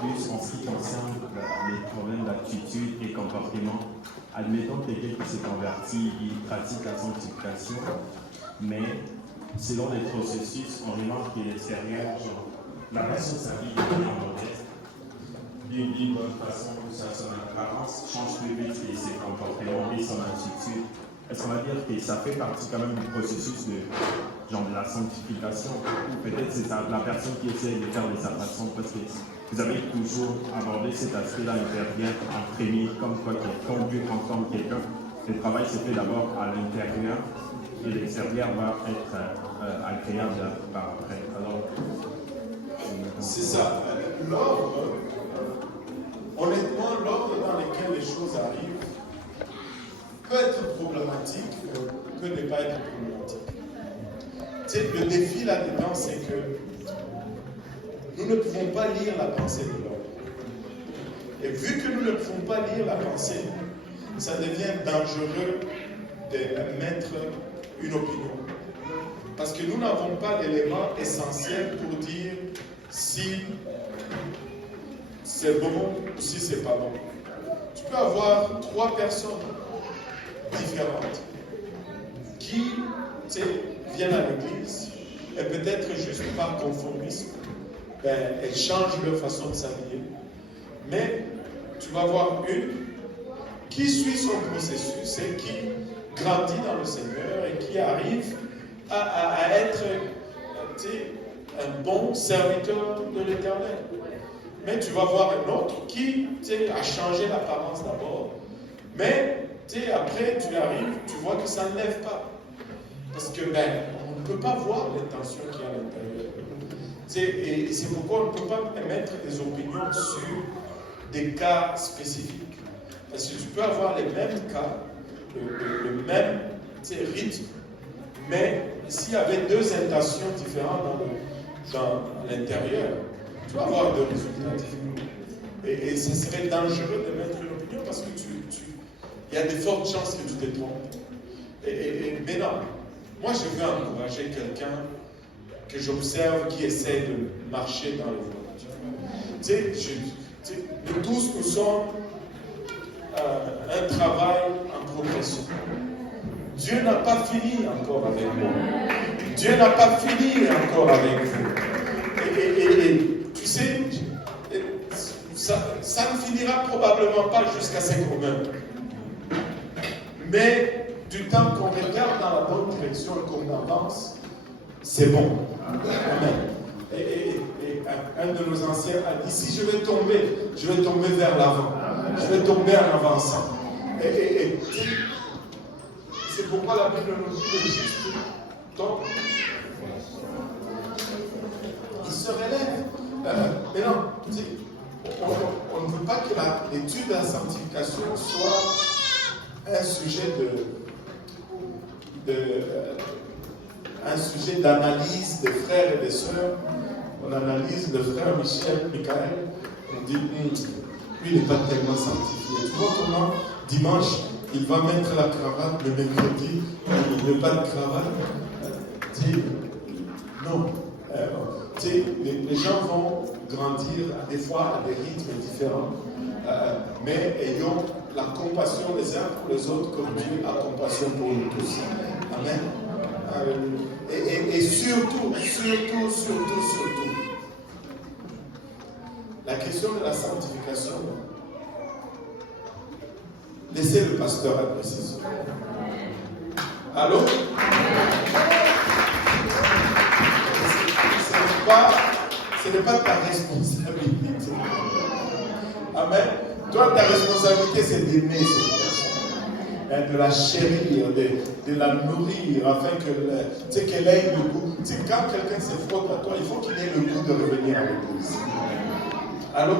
plus en ce qui concerne les problèmes d'attitude et comportement. Admettons quelqu'un qui s'est converti, il pratique la sanctification, mais selon les processus, on remarque qu'à l'extérieur, la personne s'habille bien modeste, d'une bonne façon, que son apparence change plus vite et ses comportements et son attitude. Est-ce qu'on va dire que ça fait partie quand même du processus de la sanctification, ou peut-être c'est la personne qui essaie de faire de sa façon, parce que vous avez toujours abordé cet aspect-là intérieur en premier, comme quoi quand Dieu transforme quelqu'un, le travail se fait d'abord à l'intérieur et l'extérieur va être agréable par après. Alors, c'est ça. L'ordre, honnêtement, l'ordre dans lequel les choses arrivent peut être problématique, peut ne pas être problématique. Tu sais, le défi là-dedans, c'est que nous ne pouvons pas lire la pensée de l'ordre. Et vu que nous ne pouvons pas lire la pensée, ça devient dangereux de mettre une opinion. Parce que nous n'avons pas d'éléments essentiels pour dire si c'est bon ou si c'est pas bon. Tu peux avoir 3 personnes différentes qui viennent à l'église et peut-être juste par conformisme, elles changent leur façon de s'habiller. Mais tu vas voir une qui suit son processus et qui grandit dans le Seigneur et qui arrive à être un bon serviteur de l'Éternel. Mais tu vas voir un autre qui a changé l'apparence d'abord, mais après tu arrives, tu vois que ça ne lève pas. Parce que on ne peut pas voir l'intention qu'il y a à l'intérieur. Et c'est pourquoi on ne peut pas émettre des opinions sur des cas spécifiques. Parce que tu peux avoir les mêmes cas, le même rythme, mais s'il y avait 2 intentions différentes dans l'intérieur, tu vas avoir 2 résultats différents. Et ce serait dangereux de mettre une opinion parce que il y a de fortes chances que tu te trompes. Mais non, moi je veux encourager quelqu'un que j'observe qui essaie de marcher dans les voies. Nous tous, nous sommes un travail en progression. Dieu n'a pas fini encore avec moi. Dieu n'a pas fini encore avec vous. Et tu sais, ça ne finira probablement pas jusqu'à ce qu'on meure. Mais du temps qu'on regarde dans la bonne direction et qu'on avance, c'est bon. Amen. Et un de nos anciens a dit, si je vais tomber vers l'avant. Je vais tomber en avançant. Et c'est pourquoi la Bible nous dit le juste tombe. Il se relève. Mais non, on ne veut pas que l'étude de la sanctification soit un sujet un sujet d'analyse des frères et des sœurs. On analyse le frère Michael, on dit, lui il n'est pas tellement sanctifié. Tu vois comment dimanche, il va mettre la cravate, le mercredi, il ne met pas de cravate. Non. Les gens vont grandir des fois à des rythmes différents, mais ayons la compassion les uns pour les autres comme Dieu a compassion pour nous tous. Amen. Et surtout, la question de la sanctification, laissez le pasteur adresser ça. Allô? Ce n'est pas ta responsabilité. Amen. Toi, ta responsabilité, c'est d'aimer cette personne, de la chérir, de la nourrir, afin qu'elle ait le goût. Quand quelqu'un se frotte à toi, il faut qu'il ait le goût de revenir à l'église. Allô?